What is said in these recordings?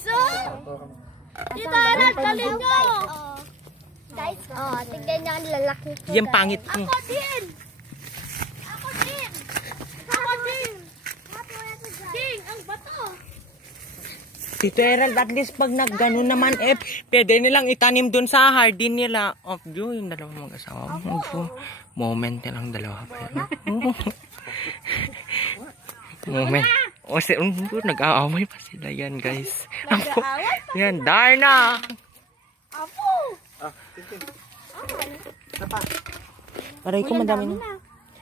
So? Dito na, talin nyo! Guys, tignan nyo ang lalaki ko. Yung pangit mo. Ako din! Ako din! Ako din! King, ang bato! Tito Erald, at least pag nagganon naman, pwede nilang itanim dun sa hardin nila. Oh, yung dalawang mag-asawa mo. Moment nilang dalawa pa yun. Moment. O, nag-aaway pa sila yan, guys. Yan, Darna! Apo! Aray ko, madami na.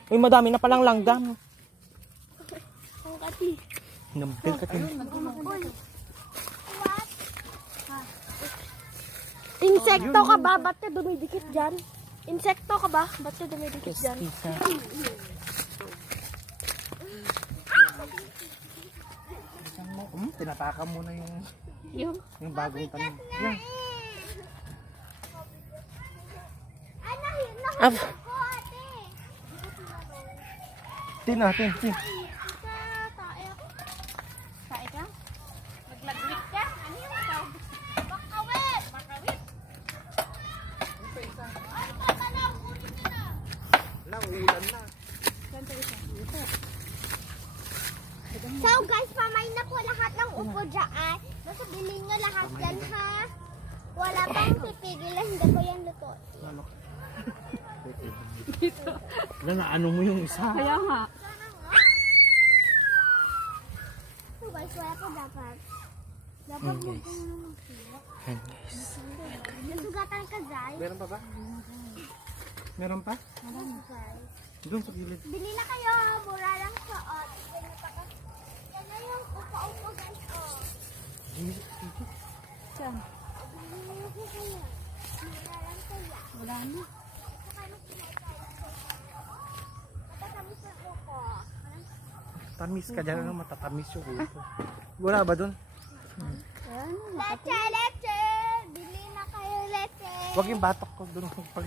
Uy, madami na palang langgam. Ang kati. Nampil ka din. Insekto ka ba? Ba't ka dumidikit dyan? Insekto ka ba? Ba't ka dumidikit dyan? Tinatakan mo na yung bagong tanim. Yan. Tin. Tae ka? Naglagwit ka? Ano yung tawag? Bakawit! Bakawit! Ay, patalaw! Kunin nyo na! Lang, ulan na. So guys, pamain na po lahat ng upo dyan. Basta bilhin nyo lahat yan ha. Wala pang pipigilan, hindi ko yan luto. Wala na, ano mo yung isa? Kaya nga. So guys, wala po dapat. Dapat mo po Yan, guys. nasugatan ka, Zay. Meron pa ba? Meron pa? Doon sa gilid. Bili na kayo, mura lang sa yan na yung upo-upo guys. Saan? Bili na po kayo. Mura lang kaya. Wala na. Matatamis na upo. Tamis ka dyan, ano? Matatamis yung upo. Wala ba doon? Leche! Leche! Bili na kayo, leche! Huwag yung batok ko doon. Pag